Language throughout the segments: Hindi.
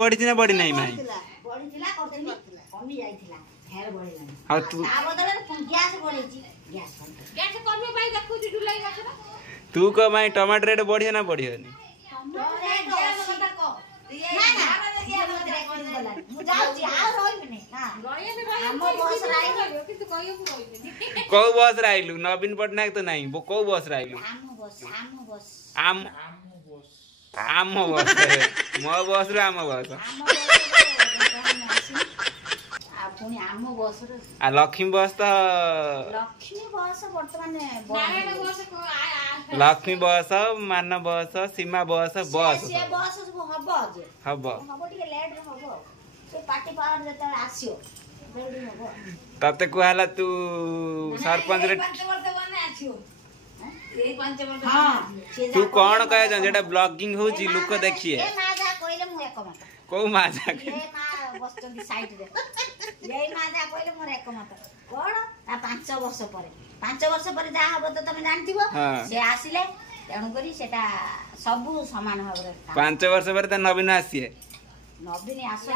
बढ़ी ना बढ़ी नहीं माई बढ़िला करथिला कमी जाइथिला फेर बढ़िला हां तू ता बदले गैस बढ़ेची गैस कमी भाई देखु दी डुलाई गछ तू को माई टमाटर रेट बढ़िया ना बढ़िया नहीं कौ बस राइलु नवीन पटनायक तो नहीं वो कौ बस राइलु आम आम बस मो बस रे आम बस आ लक्ष्मी बस तो लक्ष्मी बस वर्तमान लक्ष्मी बस मान बस सीमा बस बस से बस हबो जे हबो हबो टिके लेट रे हबो से पार्टी पावर जते आसियो जल्दी हबो तते कहला तू सरपंच रे तू कौन कहे जेटा ब्लॉगिंग होची लोक देखिए ए माजा कइले मु एकमत को माजा ए मा बसचंदी साइड रे ए माजा कइले मोर एकमत कोन ता 5 वर्ष परे जा हबो तो तमे जानथिबो से आसिले तेणु करी सेटा सब समान भाबरे 5 वर्ष पर त नवीन आसीए नवीन आसन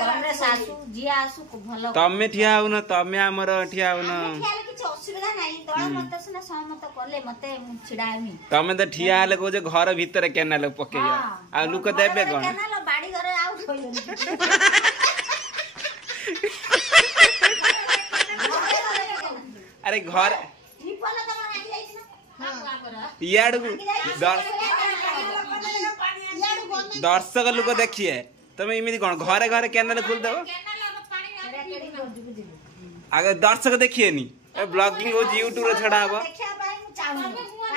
कांग्रेस आसु जिया आसु भलो तमे ठिया हो न तमे हमर ठिया हो न ठिया किछ असुविधा नाही तळ मत सना सहमत करले मते छिडामी तमे त ठिया हले को जे घर भीतर केनाल पकेया आ लुक देबे कोन केनाल बाडी घरे आउ थइलो अरे घर टिपल त राखी जाइछ ना हां करा याडू दर्शक लोक देखिए तुम इमिति कौन घरे घरे केनाल खोल दो आगे दर्शक देखिए नी ब्लॉगिंग हो यूट्यूब रे छडा हबो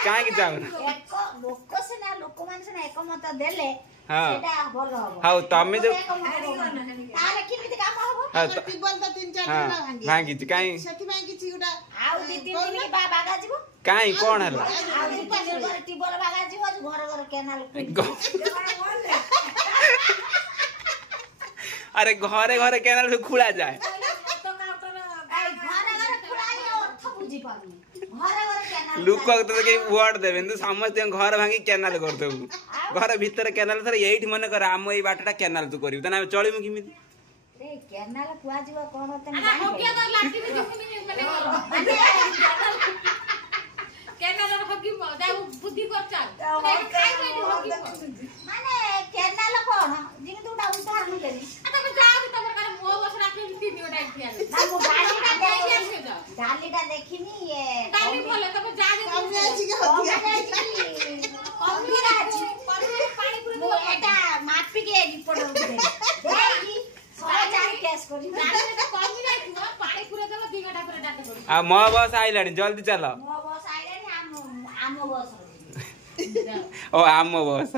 काहे के चाहू एक लोक से ना लोक मान से ना एकमत देले हां सेटा भलो हबो हां तमे जो ताले किमिति काम हबो टिबल त 3-4 दिन भांगी काहे सेठी भाई किछि उडा आउ 2-3 दिन बा बागा जीवो काहे कोन हला आउ 2-3 दिन पर टिबल बागा जीवो घर घर केनाल अरे घरे घरे केनाल से खुला जाए लुक तो के वर्ड देबे तू समझ घर भांगी केनाल कर देबू घर भीतर केनाल थरे एठी मन कर आम ए बाटटा केनाल तू करियो तना चलिमु किमिति रे केनाल कुआ जीवा कोन तने जानि होगिया तो लाठी भी माने केनाल रो होगी जाऊ बुद्धि कर चाल माने केनाल कोन जिनि तू उदाहरण देनी तमे जाऊ तमर कर मो बस राखी तीन गोटा खिया ना मो डालीटा देखिनी ये डाली बोले तमे जा दे कम जाची के होती कम राची पानी पुरो मो एटा मापी के रिपोर्ट दे देई सराचार केस करी डाली तो कम राची पानी पुरो देबो 2 घंटा पर डाटे पड़ी आ मो बस आइलानी जल्दी चलो मो बस आइलानी आम बस ओ आम बस